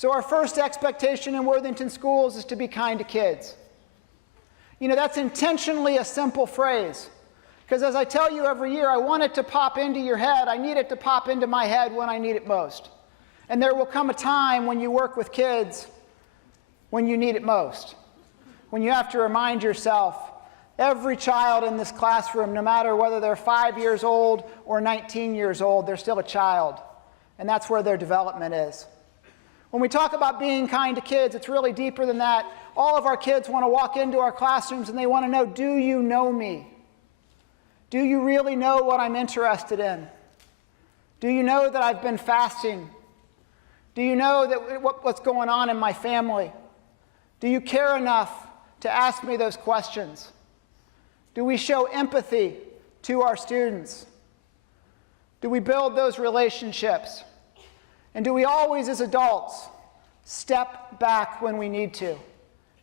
So our first expectation in Worthington Schools is to be kind to kids. You know, that's intentionally a simple phrase, because as I tell you every year, I want it to pop into your head. I need it to pop into my head when I need it most. And there will come a time when you work with kids when you need it most, when you have to remind yourself, every child in this classroom, no matter whether they're 5 years old or 19 years old, they're still a child. And that's where their development is. When we talk about being kind to kids, it's really deeper than that. All of our kids want to walk into our classrooms and they want to know, do you know me? Do you really know what I'm interested in? Do you know that I've been fasting? Do you know that what's going on in my family? Do you care enough to ask me those questions? Do we show empathy to our students? Do we build those relationships? And do we always, as adults, step back when we need to,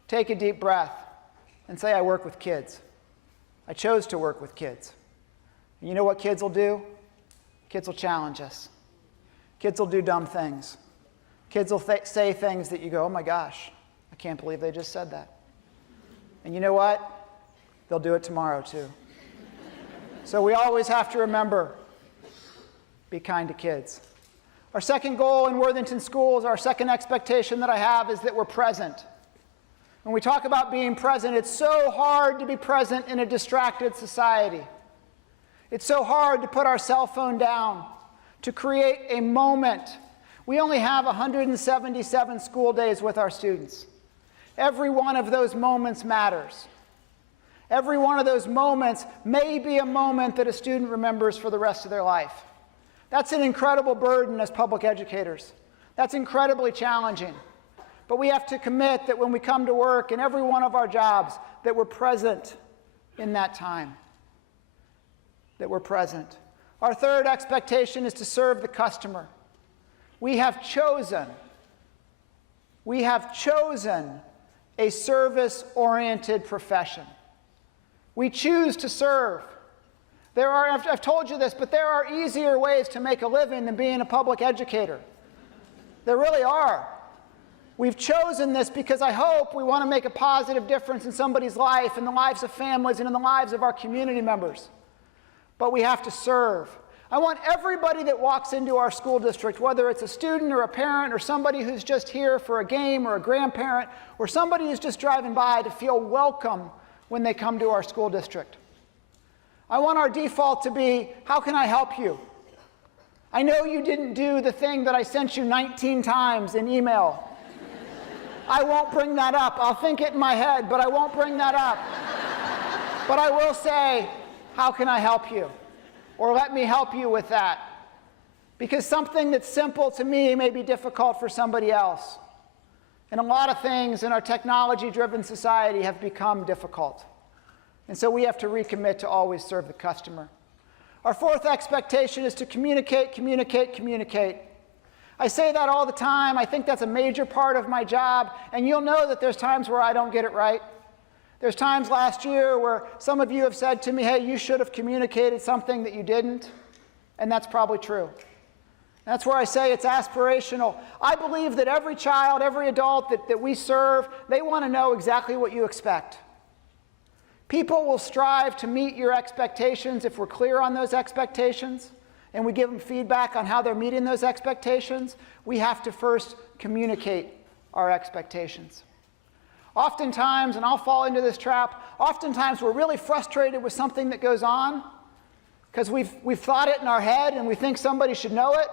take a deep breath, and say, I work with kids. I chose to work with kids. And you know what kids will do? Kids will challenge us. Kids will do dumb things. Kids will say things that you go, oh my gosh, I can't believe they just said that. And you know what? They'll do it tomorrow too. So we always have to remember, be kind to kids. Our second goal in Worthington Schools, our second expectation that I have is that we're present. When we talk about being present, it's so hard to be present in a distracted society. It's so hard to put our cell phone down, to create a moment. We only have 177 school days with our students. Every one of those moments matters. Every one of those moments may be a moment that a student remembers for the rest of their life. That's an incredible burden as public educators. That's incredibly challenging. But we have to commit that when we come to work in every one of our jobs, that we're present in that time. That we're present. Our third expectation is to serve the customer. We have chosen a service-oriented profession. We choose to serve. I've told you this, but there are easier ways to make a living than being a public educator. There really are. We've chosen this because I hope we want to make a positive difference in somebody's life, in the lives of families, and in the lives of our community members. But we have to serve. I want everybody that walks into our school district, whether it's a student or a parent or somebody who's just here for a game or a grandparent or somebody who's just driving by, to feel welcome when they come to our school district. I want our default to be, how can I help you? I know you didn't do the thing that I sent you 19 times in email. I won't bring that up. I'll think it in my head, but I won't bring that up. But I will say, how can I help you? Or let me help you with that. Because something that's simple to me may be difficult for somebody else. And a lot of things in our technology-driven society have become difficult. And so we have to recommit to always serve the customer. Our fourth expectation is to communicate, communicate, communicate. I say that all the time. I think that's a major part of my job. And you'll know that there's times where I don't get it right. There's times last year where some of you have said to me, hey, you should have communicated something that you didn't. And that's probably true. That's where I say it's aspirational. I believe that every child, every adult that we serve, they want to know exactly what you expect. People will strive to meet your expectations if we're clear on those expectations and we give them feedback on how they're meeting those expectations. We have to first communicate our expectations. Oftentimes, and I'll fall into this trap, oftentimes we're really frustrated with something that goes on because we've thought it in our head and we think somebody should know it,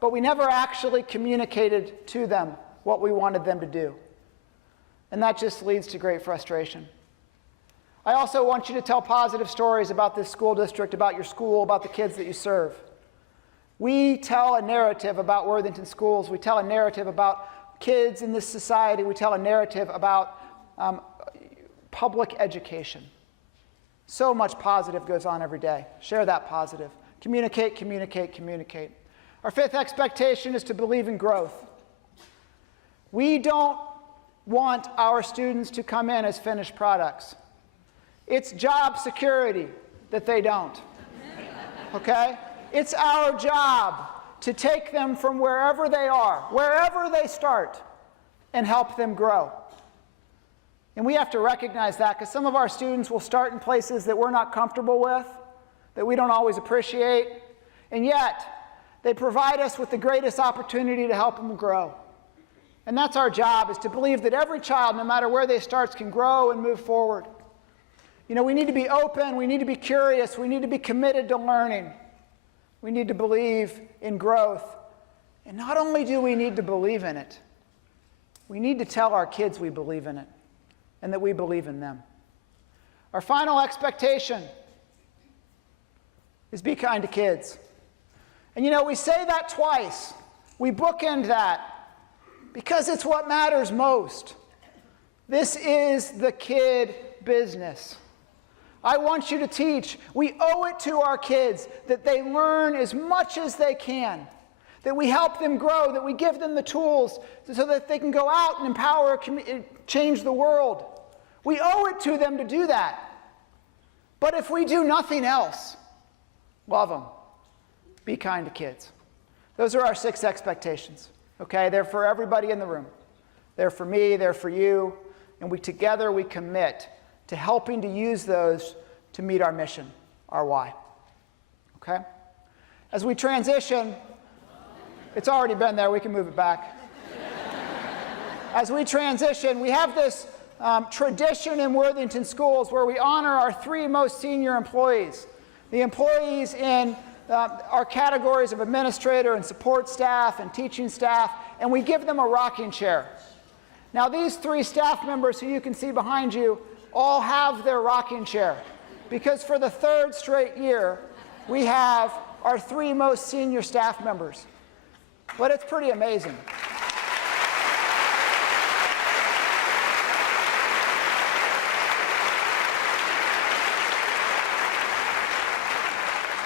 but we never actually communicated to them what we wanted them to do. And that just leads to great frustration. I also want you to tell positive stories about this school district, about your school, about the kids that you serve. We tell a narrative about Worthington Schools. We tell a narrative about kids in this society. We tell a narrative about public education. So much positive goes on every day. Share that positive. Communicate, communicate, communicate. Our fifth expectation is to believe in growth. We don't want our students to come in as finished products. It's job security that they don't. Okay? It's our job to take them from wherever they are, wherever they start, and help them grow. And we have to recognize that, because some of our students will start in places that we're not comfortable with, that we don't always appreciate, and yet they provide us with the greatest opportunity to help them grow. And that's our job, is to believe that every child, no matter where they start, can grow and move forward. You know, we need to be open, we need to be curious, we need to be committed to learning. We need to believe in growth. And not only do we need to believe in it, we need to tell our kids we believe in it and that we believe in them. Our final expectation is be kind to kids. And you know, we say that twice. We bookend that because it's what matters most. This is the kid business. I want you to teach. We owe it to our kids that they learn as much as they can, that we help them grow, that we give them the tools so that they can go out and empower, change the world. We owe it to them to do that. But if we do nothing else, love them. Be kind to kids. Those are our 6 expectations. Okay? They're for everybody in the room. They're for me, they're for you, and together we commit to helping to use those to meet our mission, our why. Okay? As we transition, it's already been there, we can move it back. As we transition, we have this tradition in Worthington Schools where we honor our 3 most senior employees. The employees in our categories of administrator and support staff and teaching staff, and we give them a rocking chair. Now, these 3 staff members who you can see behind you all have their rocking chair, because for the 3rd straight year, we have our 3 most senior staff members. But it's pretty amazing.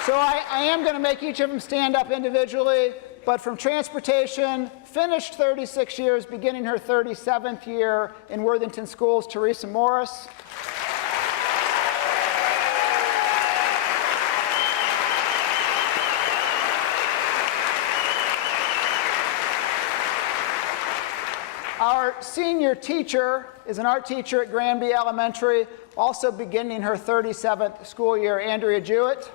So I am going to make each of them stand up individually, but from transportation, finished 36 years, beginning her 37th year in Worthington Schools, Teresa Morris. Our senior teacher is an art teacher at Granby Elementary, also beginning her 37th school year, Andrea Jewett.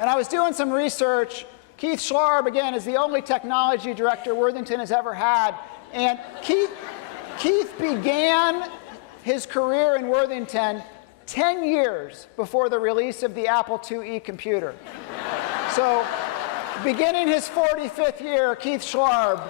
And I was doing some research. Keith Schlarb, again, is the only technology director Worthington has ever had. And Keith began his career in Worthington 10 years before the release of the Apple IIe computer. So, beginning his 45th year, Keith Schlarb